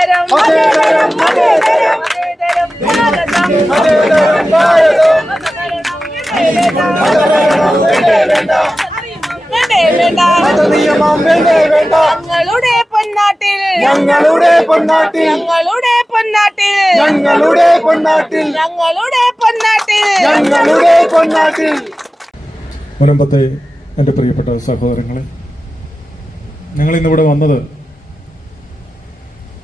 ഞങ്ങളുടെ പൊന്നാട്ടിൽ ഞങ്ങളുടെ പൊന്നാട്ടിൽ ഞങ്ങളുടെ പൊന്നാട്ടിൽ ഞങ്ങളുടെ പൊന്നാട്ടിൽ ഞങ്ങളുടെ പൊന്നാട്ടിൽ ഞങ്ങളുടെ പൊന്നാട്ടിൽ. മുനമ്പത്തെ എൻ്റെ പ്രിയപ്പെട്ട സഹോദരങ്ങളെ, നിങ്ങൾ ഇന്നിവിടെ വന്നത്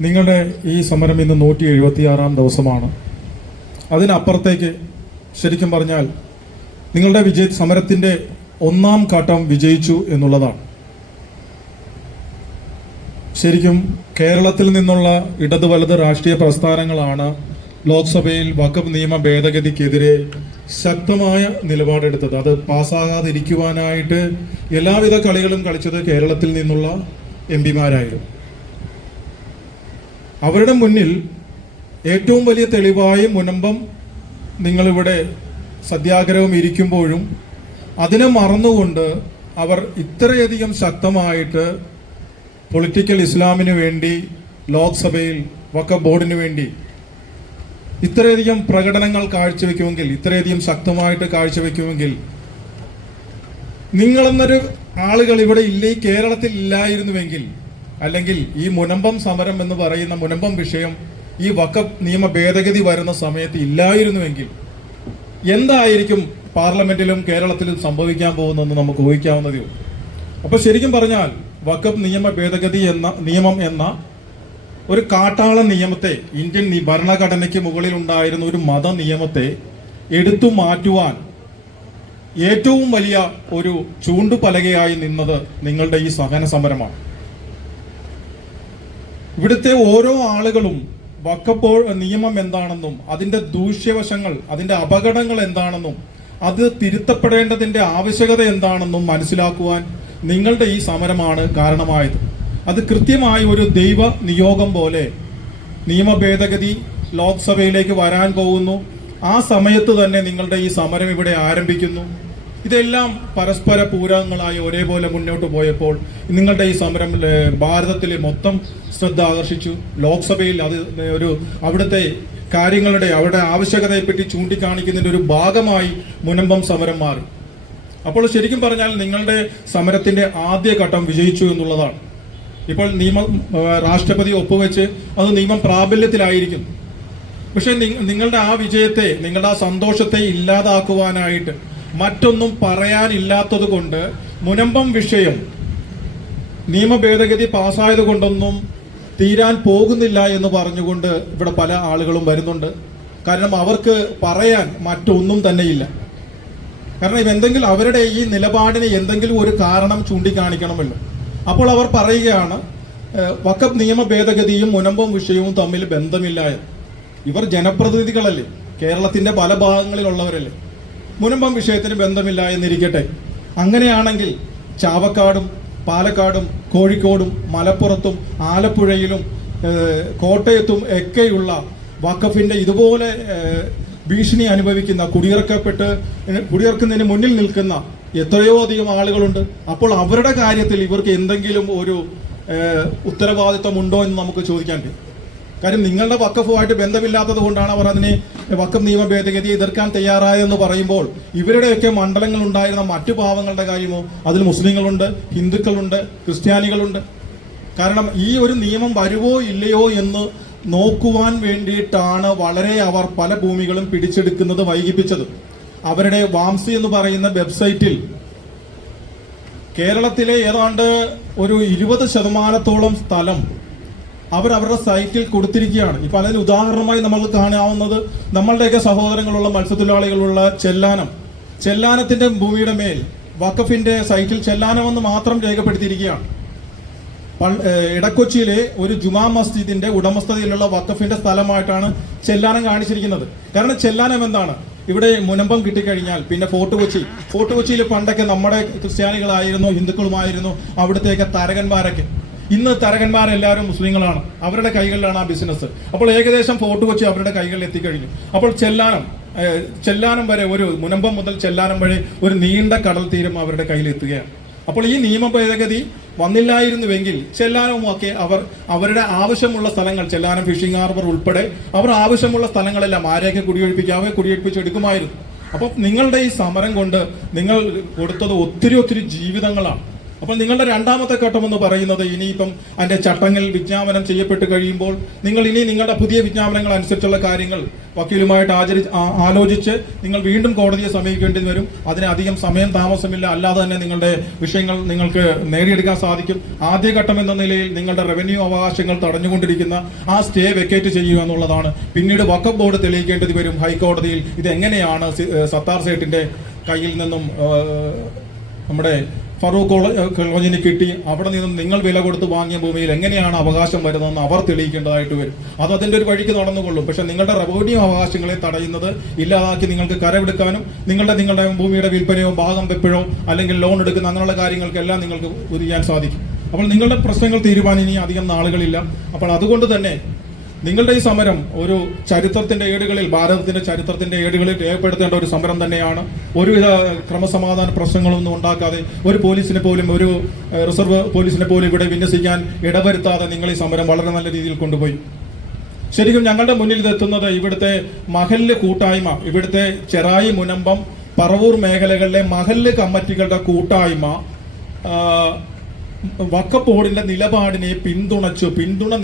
നിങ്ങളുടെ ഈ സമരം ഇന്ന് 176-ാം ദിവസമാണ്. അതിനപ്പുറത്തേക്ക് ശരിക്കും പറഞ്ഞാൽ നിങ്ങളുടെ സമരത്തിൻ്റെ ഒന്നാം ഘട്ടം വിജയിച്ചു എന്നുള്ളതാണ്. ശരിക്കും കേരളത്തിൽ നിന്നുള്ള ഇടത് വലത് രാഷ്ട്രീയ പ്രസ്ഥാനങ്ങളാണ് ലോക്സഭയിൽ വഖഫ് നിയമ ഭേദഗതിക്കെതിരെ ശക്തമായ നിലപാടെടുത്തത്. അത് പാസ്സാകാതിരിക്കുവാനായിട്ട് എല്ലാവിധ കളികളും കളിച്ചത് കേരളത്തിൽ നിന്നുള്ള എംപിമാരായിരുന്നു. അവരുടെ മുന്നിൽ ഏറ്റവും വലിയ തെളിവായി മുനമ്പം നിങ്ങളിവിടെ സത്യാഗ്രഹം ഇരിക്കുമ്പോഴും അതിനെ മറന്നുകൊണ്ട് അവർ ഇത്രയധികം ശക്തമായിട്ട് പൊളിറ്റിക്കൽ ഇസ്ലാമിന് വേണ്ടി ലോക്സഭയിൽ വഖഫ് ബോർഡിന് വേണ്ടി ഇത്രയധികം പ്രകടനങ്ങൾ കാഴ്ചവെക്കുമെങ്കിൽ, ഇത്രയധികം ശക്തമായിട്ട് കാഴ്ചവെക്കുമെങ്കിൽ, നിങ്ങളെന്നൊരു ആളുകൾ ഇവിടെ ഇല്ലേ, കേരളത്തിൽ ഇല്ലായിരുന്നുവെങ്കിൽ, അല്ലെങ്കിൽ ഈ മുനമ്പം സമരം എന്ന് പറയുന്ന മുനമ്പം വിഷയം ഈ വഖഫ് നിയമ ഭേദഗതി വരുന്ന സമയത്ത് ഇല്ലായിരുന്നുവെങ്കിൽ എന്തായിരിക്കും പാർലമെന്റിലും കേരളത്തിലും സംഭവിക്കാൻ പോകുന്നതെന്ന് നമുക്ക് ഊഹിക്കാവുന്നതേ ഉള്ളൂ. അപ്പൊ ശരിക്കും പറഞ്ഞാൽ വഖഫ് നിയമ ഭേദഗതി നിയമം എന്ന ഒരു കാട്ടാള നിയമത്തെ, ഇന്ത്യൻ ഭരണഘടനയ്ക്ക് മുകളിൽ ഉണ്ടായിരുന്ന ഒരു മത നിയമത്തെ എടുത്തു മാറ്റുവാൻ ഏറ്റവും വലിയ ഒരു ചൂണ്ടുപലകയായി നിന്നത് നിങ്ങളുടെ ഈ സഹന സമരമാണ്. ഇവിടുത്തെ ഓരോ ആളുകളും വഖഫ് നിയമം എന്താണെന്നും അതിന്റെ ദൂഷ്യവശങ്ങൾ, അതിന്റെ അപകടങ്ങൾ എന്താണെന്നും അത് തിരുത്തപ്പെടേണ്ടതിന്റെ ആവശ്യകത എന്താണെന്നും മനസ്സിലാക്കുവാൻ നിങ്ങളുടെ ഈ സമരമാണ് കാരണമായത്. അത് കൃത്യമായി ഒരു ദൈവ നിയോഗം പോലെ നിയമ ഭേദഗതി ലോക്സഭയിലേക്ക് വരാൻ പോകുന്നു. ആ സമയത്ത് തന്നെ നിങ്ങളുടെ ഈ സമരം ഇവിടെ ആരംഭിക്കുന്നു. ഇതെല്ലാം പരസ്പര പൂരകങ്ങളായി ഒരേപോലെ മുന്നോട്ട് പോയപ്പോൾ നിങ്ങളുടെ ഈ സമരം ഭാരതത്തിലെ മൊത്തം ശ്രദ്ധ ആകർഷിച്ചു. ലോക്സഭയിൽ അത് അവിടുത്തെ അവരുടെ ആവശ്യകതയെപ്പറ്റി ചൂണ്ടിക്കാണിക്കുന്നതിന്റെ ഒരു ഭാഗമായി മുനമ്പം സമരം മാറി. അപ്പോൾ ശരിക്കും പറഞ്ഞാൽ നിങ്ങളുടെ സമരത്തിന്റെ ആദ്യ ഘട്ടം വിജയിച്ചു എന്നുള്ളതാണ്. ഇപ്പോൾ നിയമം രാഷ്ട്രപതി ഒപ്പുവെച്ച് അത് നിയമം പ്രാബല്യത്തിലായിരിക്കും. പക്ഷെ നിങ്ങളുടെ ആ വിജയത്തെ, നിങ്ങളുടെ ആ സന്തോഷത്തെ ഇല്ലാതാക്കുവാനായിട്ട് മറ്റൊന്നും പറയാനില്ലാത്തത് കൊണ്ട് മുനമ്പം വിഷയം നിയമ ഭേദഗതി പാസ്സായത് കൊണ്ടൊന്നും തീരാൻ പോകുന്നില്ല എന്ന് പറഞ്ഞുകൊണ്ട് ഇവിടെ പല ആളുകളും വരുന്നുണ്ട്. കാരണം അവർക്ക് പറയാൻ മറ്റൊന്നും തന്നെയില്ല. കാരണം എന്തെങ്കിലും അവരുടെ ഈ നിലപാടിന് എന്തെങ്കിലും ഒരു കാരണം ചൂണ്ടിക്കാണിക്കണമല്ലോ. അപ്പോൾ അവർ പറയുകയാണ് വഖഫ് നിയമ ഭേദഗതിയും മുനമ്പം വിഷയവും തമ്മിൽ ബന്ധമില്ല. ഇവർ ജനപ്രതിനിധികളല്ലേ, കേരളത്തിന്റെ പല ഭാഗങ്ങളിലുള്ളവരല്ലേ, മുനമ്പം വിഷയത്തിന് ബന്ധമില്ല എന്നിരിക്കട്ടെ. അങ്ങനെയാണെങ്കിൽ ചാവക്കാടും പാലക്കാടും കോഴിക്കോടും മലപ്പുറത്തും ആലപ്പുഴയിലും കോട്ടയത്തും ഒക്കെയുള്ള വഖഫിന്റെ ഇതുപോലെ ഭീഷണി അനുഭവിക്കുന്ന, കുടിയിറക്കുന്നതിന് മുന്നിൽ നിൽക്കുന്ന എത്രയോ അധികം ആളുകളുണ്ട്. അപ്പോൾ അവരുടെ കാര്യത്തിൽ ഇവർക്ക് എന്തെങ്കിലും ഒരു ഉത്തരവാദിത്വം ഉണ്ടോ എന്ന് നമുക്ക് ചോദിക്കാൻ പറ്റും. കാര്യം നിങ്ങളുടെ വഖഫുമായിട്ട് ബന്ധമില്ലാത്തത് കൊണ്ടാണ് അവർ അതിനെ വഖഫ് നിയമ ഭേദഗതി എതിർക്കാൻ തയ്യാറായെന്ന് പറയുമ്പോൾ ഇവരുടെയൊക്കെ മണ്ഡലങ്ങൾ ഉണ്ടായിരുന്ന മറ്റു പാവങ്ങളുടെ കാര്യമോ? അതിൽ മുസ്ലിങ്ങളുണ്ട്, ഹിന്ദുക്കളുണ്ട്, ക്രിസ്ത്യാനികളുണ്ട്. കാരണം ഈ ഒരു നിയമം വരുവോ ഇല്ലയോ എന്ന് നോക്കുവാൻ വേണ്ടിയിട്ടാണ് അവർ പല ഭൂമികളും പിടിച്ചെടുക്കുന്നത്, വൈകിപ്പിച്ചത്. അവരുടെ വാംസി എന്ന് പറയുന്ന വെബ്സൈറ്റിൽ കേരളത്തിലെ ഏതാണ്ട് ഒരു 20% സ്ഥലം അവരുടെ സൈറ്റിൽ കൊടുത്തിരിക്കുകയാണ്. ഇപ്പൊ അതിന് ഉദാഹരണമായി നമുക്ക് കാണാവുന്നത് നമ്മളുടെയൊക്കെ സഹോദരങ്ങളുള്ള മത്സ്യത്തൊഴിലാളികളുള്ള ചെല്ലാനത്തിന്റെ ഭൂമിയുടെ മേൽ വഖഫിന്റെ സൈറ്റിൽ ചെല്ലാനമെന്ന് മാത്രം രേഖപ്പെടുത്തിയിരിക്കുകയാണ്. ഇടക്കൊച്ചിയിലെ ഒരു ജുമാ മസ്ജിദിന്റെ ഉടമസ്ഥതയിലുള്ള വഖഫിന്റെ സ്ഥലമായിട്ടാണ് ചെല്ലാനം കാണിച്ചിരിക്കുന്നത്. കാരണം ചെല്ലാനം എന്താണ്? ഇവിടെ മുനമ്പം കിട്ടിക്കഴിഞ്ഞാൽ പിന്നെ ഫോർട്ട് കൊച്ചിയിൽ പണ്ടൊക്കെ നമ്മുടെ ക്രിസ്ത്യാനികളായിരുന്നു, ഹിന്ദുക്കളുമായിരുന്നു അവിടുത്തെയൊക്കെ തരകന്മാരൊക്കെ. ഇന്ന് തരകന്മാരെല്ലാവരും മുസ്ലിങ്ങളാണ്, അവരുടെ കൈകളിലാണ് ആ ബിസിനസ്. അപ്പോൾ ഏകദേശം ഫോർട്ട് കൊച്ചി അവരുടെ കൈകളിൽ എത്തിക്കഴിഞ്ഞു. അപ്പോൾ ചെല്ലാനം വരെ, ഒരു മുനമ്പം മുതൽ ചെല്ലാനം വരെ ഒരു നീണ്ട കടൽ തീരം അവരുടെ കയ്യിൽ എത്തുകയാണ്. അപ്പോൾ ഈ നിയമ ഭേദഗതി വന്നില്ലായിരുന്നുവെങ്കിൽ ചെല്ലാനവുമൊക്കെ അവരുടെ ആവശ്യമുള്ള സ്ഥലങ്ങൾ, ചെല്ലാനം ഫിഷിംഗ് ഹാർബർ ഉൾപ്പെടെ അവർ ആവശ്യമുള്ള സ്ഥലങ്ങളെല്ലാം ആരെയൊക്കെ കുടിയൊഴിപ്പിക്കാവെ കുടിയൊഴിപ്പിച്ചെടുക്കുമായിരുന്നു. അപ്പം നിങ്ങളുടെ ഈ സമരം കൊണ്ട് നിങ്ങൾ കൊടുത്തത് ഒത്തിരി ജീവിതങ്ങളാണ്. അപ്പോൾ നിങ്ങളുടെ രണ്ടാമത്തെ ഘട്ടം എന്ന് പറയുന്നത് ഇനിയിപ്പം അതിന്റെ ചട്ടങ്ങൾ വിജ്ഞാപനം ചെയ്യപ്പെട്ട് കഴിയുമ്പോൾ നിങ്ങൾ ഇനി നിങ്ങളുടെ പുതിയ വിജ്ഞാപനങ്ങൾ അനുസരിച്ചുള്ള കാര്യങ്ങൾ വക്കീലുമായിട്ട് ആലോചിച്ച് നിങ്ങൾ വീണ്ടും കോടതിയെ സമീപിക്കേണ്ടി വരും. അതിന് അധികം സമയം താമസമില്ല, അല്ലാതെ തന്നെ നിങ്ങളുടെ വിഷയങ്ങൾ നിങ്ങൾക്ക് നേടിയെടുക്കാൻ സാധിക്കും. ആദ്യഘട്ടം എന്ന നിലയിൽ നിങ്ങളുടെ റവന്യൂ അവകാശങ്ങൾ തടഞ്ഞുകൊണ്ടിരിക്കുന്ന ആ സ്റ്റേ വെക്കേറ്റ് ചെയ്യുക എന്നുള്ളതാണ്. പിന്നീട് വഖഫ് ബോർഡ് തെളിയിക്കേണ്ടത് വരും ഹൈക്കോടതിയിൽ. ഇതെങ്ങനെയാണ് സത്താർ സേട്ടിന്റെ കയ്യിൽ നിന്നും നമ്മുടെ ഫറൂഖ് കോളേജിന് കിട്ടി, അവിടെ നിന്നും നിങ്ങൾ വില കൊടുത്ത് വാങ്ങിയ ഭൂമിയിൽ എങ്ങനെയാണ് അവകാശം വരുന്നതെന്ന് അവർ തെളിയിക്കേണ്ടതായിട്ട് വരും. അത് അതിന്റെ ഒരു വഴിക്ക് നടന്നുകൊള്ളും. പക്ഷെ നിങ്ങളുടെ റവന്യൂ അവകാശങ്ങളെ തടയുന്നത് ഇല്ലാതാക്കി നിങ്ങൾക്ക് കരമെടുക്കാനും നിങ്ങളുടെ ഭൂമിയുടെ വിൽപ്പനയോ ഭാഗം വെപ്പഴോ അല്ലെങ്കിൽ ലോൺ എടുക്കുന്ന അങ്ങനെയുള്ള കാര്യങ്ങൾക്കെല്ലാം നിങ്ങൾക്ക് ഉരിയാൻ സാധിക്കും. അപ്പോൾ നിങ്ങളുടെ പ്രശ്നങ്ങൾ തീരുമാനം ഇനി അധികം നാളുകളില്ല. അപ്പോൾ അതുകൊണ്ട് തന്നെ നിങ്ങളുടെ ഈ സമരം ഒരു ചരിത്രത്തിന്റെ ഏടുകളിൽ, ഭാരതത്തിന്റെ ചരിത്രത്തിന്റെ ഏടുകളിൽ രേഖപ്പെടുത്തേണ്ട ഒരു സമരം തന്നെയാണ്. ഒരുവിധ ക്രമസമാധാന പ്രശ്നങ്ങളൊന്നും ഉണ്ടാക്കാതെ, ഒരു പോലീസിനെ പോലും, ഒരു റിസർവ് പോലീസിനെ പോലും ഇവിടെ വിന്യസിക്കാൻ ഇടവരുത്താതെ നിങ്ങൾ ഈ സമരം വളരെ നല്ല രീതിയിൽ കൊണ്ടുപോയി. ശരിക്കും ഞങ്ങളുടെ മുന്നിൽ ഇതെത്തുന്നത് ഇവിടുത്തെ മഹല്ല് കൂട്ടായ്മ, ഇവിടുത്തെ ചെറായി, മുനമ്പം, പറവൂർ മേഖലകളിലെ മഹല്ല് കമ്മിറ്റികളുടെ കൂട്ടായ്മ വഖഫ് ബോർഡിന്റെ നിലപാടിനെ പിന്തുണ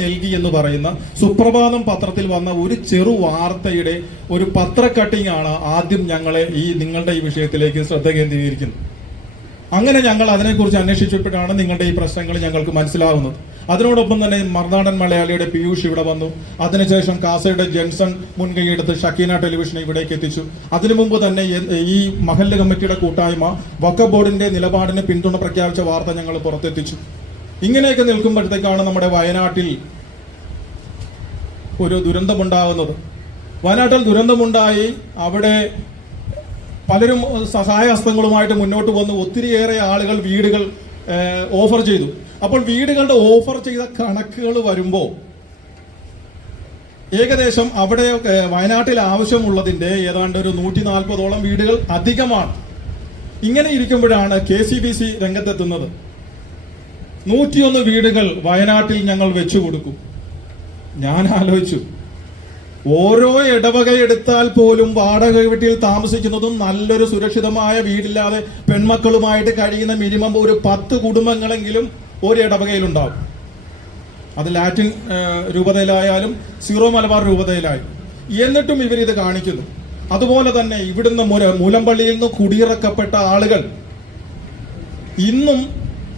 നൽകി എന്ന് പറയുന്ന സുപ്രഭാതം പത്രത്തിൽ വന്ന ഒരു ചെറു വാർത്തയുടെ ഒരു പത്ര കട്ടിംഗ് ആണ് ആദ്യം ഞങ്ങളെ നിങ്ങളുടെ ഈ വിഷയത്തിലേക്ക് ശ്രദ്ധ കേന്ദ്രീകരിക്കുന്നത്. അങ്ങനെ ഞങ്ങൾ അതിനെക്കുറിച്ച് അന്വേഷിച്ചപ്പോഴാണ് നിങ്ങളുടെ ഈ പ്രശ്നങ്ങൾ ഞങ്ങൾക്ക് മനസ്സിലാവുന്നത്. അതിനോടൊപ്പം തന്നെ മറുനാടൻ മലയാളിയുടെ പീയൂഷ് ഇവിടെ വന്നു. അതിനുശേഷം കാസയുടെ ജെൻസൺ മുൻകൈയെടുത്ത് ഷക്കീന ടെലിവിഷനെ ഇവിടേക്ക് എത്തിച്ചു. അതിനു മുമ്പ് തന്നെ ഈ മഹല്ല് കമ്മിറ്റിയുടെ കൂട്ടായ്മ വഖഫ് ബോർഡിന്റെ നിലപാടിന് പിന്തുണ പ്രഖ്യാപിച്ച വാർത്ത ഞങ്ങൾ പുറത്തെത്തിച്ചു. ഇങ്ങനെയൊക്കെ നിൽക്കുമ്പോഴത്തേക്കാണ് നമ്മുടെ വയനാട്ടിൽ ഒരു ദുരന്തമുണ്ടാകുന്നത്. വയനാട്ടിൽ ദുരന്തമുണ്ടായി, അവിടെ പലരും സഹായഹസ്തങ്ങളുമായിട്ട് മുന്നോട്ട് വന്നു. ഒത്തിരിയേറെ ആളുകൾ വീടുകൾ ഓഫർ ചെയ്തു. അപ്പോൾ വീടുകളുടെ ഓഫർ ചെയ്ത കണക്കുകൾ വരുമ്പോൾ ഏകദേശം അവിടെ വയനാട്ടിൽ ആവശ്യമുള്ളതിന്റെ ഏതാണ്ട് ഒരു 140ഓളം വീടുകൾ അധികമാണ്. ഇങ്ങനെ ഇരിക്കുമ്പോഴാണ് KCBC രംഗത്തെത്തുന്നത്. 101 വീടുകൾ വയനാട്ടിൽ ഞങ്ങൾ വെച്ചു കൊടുക്കും. ഞാൻ ആലോചിച്ചു, ഓരോ ഇടവക എടുത്താൽ പോലും വാടക വീട്ടിൽ താമസിക്കുന്നതും നല്ലൊരു സുരക്ഷിതമായ വീടില്ലാതെ പെൺമക്കളുമായിട്ട് കഴിയുന്ന മിനിമം ഒരു 10 കുടുംബങ്ങളെങ്കിലും ഒരു ഇടവകയിലുണ്ടാവും. അത് ലാറ്റിൻ രൂപതയിലായാലും സീറോ മലബാർ രൂപതയിലായാലും. എന്നിട്ടും ഇവരിത് കാണിക്കുന്നു. അതുപോലെ തന്നെ ഇവിടുന്ന് മൂലമ്പള്ളിയിൽ നിന്ന് കുടിയിറക്കപ്പെട്ട ആളുകൾ ഇന്നും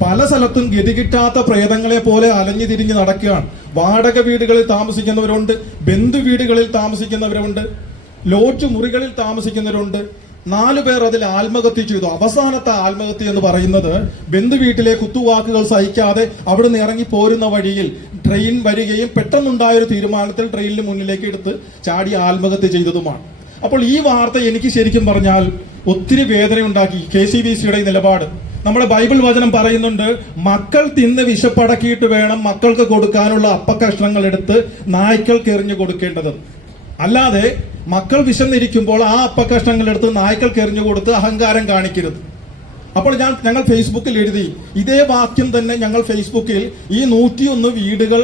പല സ്ഥലത്തും ഗതികിട്ടാത്ത പ്രേതങ്ങളെ പോലെ അലഞ്ഞു തിരിഞ്ഞ് നടക്കുകയാണ്. വാടക വീടുകളിൽ താമസിക്കുന്നവരുണ്ട്, ബന്ധു വീടുകളിൽ താമസിക്കുന്നവരുണ്ട്, ലോഡ്ജ് മുറികളിൽ താമസിക്കുന്നവരുണ്ട്. 4 പേർ അതിൽ ആത്മഹത്യ ചെയ്തു. അവസാനത്തെ ആത്മഹത്യ എന്ന് പറയുന്നത് ബന്ധു വീട്ടിലെ കുത്തുവാക്കുകൾ സഹിക്കാതെ അവിടെ നിന്ന് ഇറങ്ങി പോരുന്ന വഴിയിൽ ട്രെയിൻ വരികയും പെട്ടെന്നുണ്ടായൊരു തീരുമാനത്തിൽ ട്രെയിനിന് മുന്നിലേക്ക് എടുത്ത് ചാടി ആത്മഹത്യ ചെയ്തതുമാണ്. അപ്പോൾ ഈ വാർത്ത എനിക്ക് ശരിക്കും പറഞ്ഞാൽ ഒത്തിരി വേദനയുണ്ടാക്കി. KCBCയുടെ നിലപാട്, നമ്മുടെ ബൈബിൾ വചനം പറയുന്നുണ്ട്, മക്കൾ തിന്ന് വിശപ്പടക്കിയിട്ട് വേണം മക്കൾക്ക് കൊടുക്കാനുള്ള അപ്പക്കഷ്ണങ്ങൾ എടുത്ത് നായ്ക്കൾക്ക് എറിഞ്ഞു കൊടുക്കേണ്ടത്. അല്ലാതെ മക്കൾ വിശന്നിരിക്കുമ്പോൾ ആ അപ്പക്കഷ്ണങ്ങൾ എടുത്ത് നായ്ക്കൾക്ക് എറിഞ്ഞു കൊടുത്ത് അഹങ്കാരം കാണിക്കരുത്. അപ്പോൾ ഞങ്ങൾ ഫേസ്ബുക്കിൽ എഴുതി, ഇതേ വാക്യം തന്നെ ഞങ്ങൾ ഫേസ്ബുക്കിൽ ഈ 101 വീടുകൾ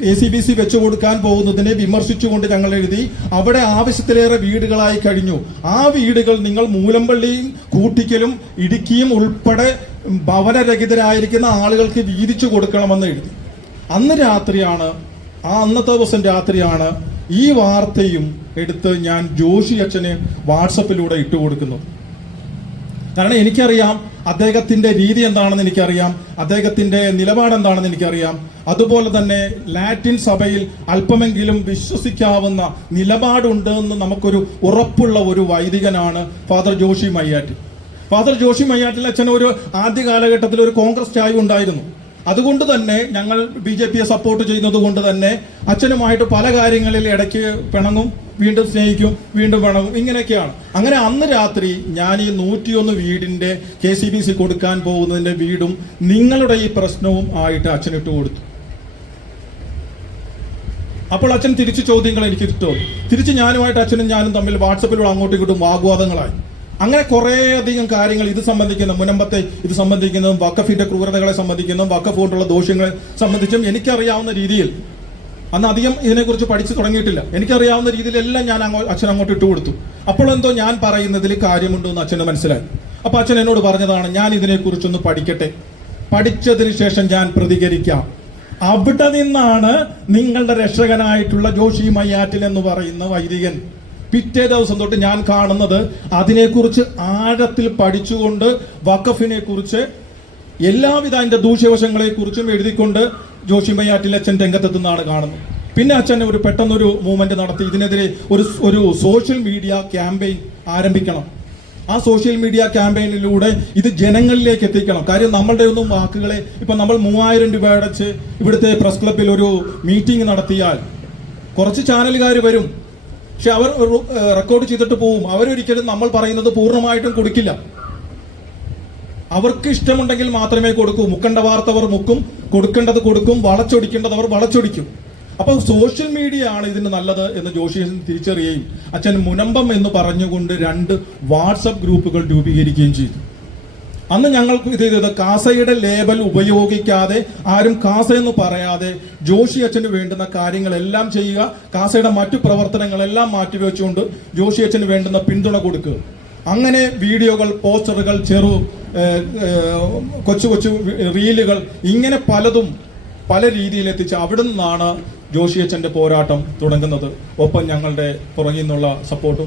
KCBC വെച്ചു കൊടുക്കാൻ പോകുന്നതിനെ വിമർശിച്ചുകൊണ്ട് ഞങ്ങൾ എഴുതി. അവിടെ ആവശ്യത്തിലേറെ വീടുകളായി കഴിഞ്ഞു. ആ വീടുകൾ നിങ്ങൾ മൂലമ്പള്ളിയും കൂട്ടിക്കലും ഇടുക്കിയും ഉൾപ്പെടെ ഭവനരഹിതരായിരിക്കുന്ന ആളുകൾക്ക് വീതിച്ചു കൊടുക്കണമെന്ന് എഴുതി. അന്നത്തെ ദിവസം രാത്രിയാണ് ഈ വാർത്തയും എടുത്ത് ഞാൻ ജോഷി അച്ഛന് വാട്സപ്പിലൂടെ ഇട്ടുകൊടുക്കുന്നത്. കാരണം എനിക്കറിയാം അദ്ദേഹത്തിന്റെ രീതി എന്താണെന്ന് എനിക്കറിയാം, അദ്ദേഹത്തിന്റെ നിലപാട് എന്താണെന്ന് എനിക്കറിയാം. അതുപോലെ തന്നെ ലാറ്റിൻ സഭയിൽ അല്പമെങ്കിലും വിശ്വസിക്കാവുന്ന നിലപാടുണ്ട് എന്ന് നമുക്കൊരു ഉറപ്പുള്ള ഒരു വൈദികനാണ് ഫാദർ ജോഷി മയ്യാറ്റിൽ. ഫാദർ ജോഷി മയ്യാറ്റിൽ അച്ഛന് ഒരു ആദ്യ കാലഘട്ടത്തിൽ ഒരു കോൺഗ്രസ് ചായ്വ് ഉണ്ടായിരുന്നു. അതുകൊണ്ട് തന്നെ ഞങ്ങൾ BJPയെ സപ്പോർട്ട് ചെയ്യുന്നത് കൊണ്ട് തന്നെ അച്ഛനുമായിട്ട് പല കാര്യങ്ങളിൽ ഇടയ്ക്ക് പിണങ്ങും, വീണ്ടും സ്നേഹിക്കും, വീണ്ടും പിണങ്ങും, ഇങ്ങനെയൊക്കെയാണ്. അങ്ങനെ അന്ന് രാത്രി ഞാൻ ഈ 101 വീടിന്റെ KCBC കൊടുക്കാൻ പോകുന്നതിന്റെ വീടും നിങ്ങളുടെ ഈ പ്രശ്നവും ആയിട്ട് അച്ഛനിട്ട് കൊടുത്തു. അപ്പോൾ അച്ഛൻ തിരിച്ചു ചോദ്യങ്ങൾ എനിക്ക് ഇട്ടു. തിരിച്ച് ഞാനുമായിട്ട് അച്ഛനും ഞാനും തമ്മിൽ വാട്സപ്പിലൂടെ അങ്ങോട്ടും ഇങ്ങോട്ടും വാഗ്വാദങ്ങളായി. അങ്ങനെ കുറേയധികം കാര്യങ്ങൾ ഇത് സംബന്ധിക്കുന്ന മുനമ്പത്തെ ഇത് സംബന്ധിക്കുന്നതും വഖഫിന്റെ ക്രൂരതകളെ സംബന്ധിക്കുന്നതും വഖഫ് കൊണ്ടുള്ള ദോഷങ്ങളെ സംബന്ധിച്ചും എനിക്കറിയാവുന്ന രീതിയിൽ, അന്ന് അധികം ഇതിനെക്കുറിച്ച് പഠിച്ചു തുടങ്ങിയിട്ടില്ല, എനിക്കറിയാവുന്ന രീതിയിലെല്ലാം ഞാൻ അച്ഛൻ അങ്ങോട്ട് ഇട്ടുകൊടുത്തു. അപ്പോഴെന്തോ ഞാൻ പറയുന്നതിൽ കാര്യമുണ്ടോ എന്ന് അച്ഛന് മനസ്സിലായി. അപ്പൊ അച്ഛൻ എന്നോട് പറഞ്ഞതാണ്, ഞാൻ ഇതിനെക്കുറിച്ചൊന്ന് പഠിക്കട്ടെ, പഠിച്ചതിന് ശേഷം ഞാൻ പ്രതികരിക്കാം. അവിടെ നിന്നാണ് നിങ്ങളുടെ രക്ഷകനായിട്ടുള്ള ജോഷി മയ്യാറ്റിൽ എന്ന് പറയുന്ന വൈദികൻ പിറ്റേ ദിവസം തൊട്ട് ഞാൻ കാണുന്നത് അതിനെക്കുറിച്ച് ആഴത്തിൽ പഠിച്ചുകൊണ്ട് വഖഫിനെ കുറിച്ച് എല്ലാവിധ അതിന്റെ ദൂഷ്യവശങ്ങളെ കുറിച്ചും എഴുതിക്കൊണ്ട് ജോഷി മയ്യാറ്റിൽ അച്ഛൻ രംഗത്തെത്തുന്നതാണ് കാണുന്നത്. പിന്നെ അച്ഛൻ ഒരു പെട്ടെന്നൊരു മൂവ്മെന്റ് നടത്തി, ഇതിനെതിരെ ഒരു സോഷ്യൽ മീഡിയ ക്യാമ്പയിൻ ആരംഭിക്കണം. ആ സോഷ്യൽ മീഡിയ ക്യാമ്പയിനിലൂടെ ഇത് ജനങ്ങളിലേക്ക് എത്തിക്കണം. കാര്യം നമ്മളുടെ ഒന്നും വാക്കുകളെ, ഇപ്പൊ നമ്മൾ 3000 രൂപ അടച്ച് ഇവിടുത്തെ പ്രസ് ക്ലബിൽ ഒരു മീറ്റിംഗ് നടത്തിയാൽ കുറച്ച് ചാനലുകാർ വരും, പക്ഷെ അവർ റെക്കോർഡ് ചെയ്തിട്ട് പോവും. അവരൊരിക്കലും നമ്മൾ പറയുന്നത് പൂർണ്ണമായിട്ടും കൊടുക്കില്ല. അവർക്ക് ഇഷ്ടമുണ്ടെങ്കിൽ മാത്രമേ കൊടുക്കൂ. മുക്കേണ്ട വാർത്ത അവർ മുക്കും, കൊടുക്കേണ്ടത് കൊടുക്കും, വളച്ചൊടിക്കേണ്ടത് അവർ വളച്ചൊടിക്കും. അപ്പോൾ സോഷ്യൽ മീഡിയ ആണ് ഇതിന് നല്ലത് എന്ന് ജോഷി തിരിച്ചറിയുകയും അച്ഛൻ മുനമ്പം എന്ന് പറഞ്ഞുകൊണ്ട് 2 വാട്സപ്പ് ഗ്രൂപ്പുകൾ രൂപീകരിക്കുകയും ചെയ്തു. അന്ന് ഞങ്ങൾക്ക് ഇത് ചെയ്തത് കാസയുടെ ലേബൽ ഉപയോഗിക്കാതെ, ആരും കാസ എന്ന് പറയാതെ ജോഷി അച്ഛന് വേണ്ടുന്ന കാര്യങ്ങളെല്ലാം ചെയ്യുക, കാസയുടെ മറ്റു പ്രവർത്തനങ്ങളെല്ലാം മാറ്റിവെച്ചുകൊണ്ട് ജോഷി അച്ഛന് വേണ്ടുന്ന പിന്തുണ കൊടുക്കുക. അങ്ങനെ വീഡിയോകൾ, പോസ്റ്ററുകൾ, കൊച്ചു കൊച്ചു റീലുകൾ, ഇങ്ങനെ പലതും പല രീതിയിൽ എത്തിച്ച് അവിടെ നിന്നാണ് ജോഷി അച്ഛന്റെ പോരാട്ടം തുടങ്ങുന്നത്. ഒപ്പം ഞങ്ങളുടെ പുറകിൽ നിന്നുള്ള സപ്പോർട്ടും.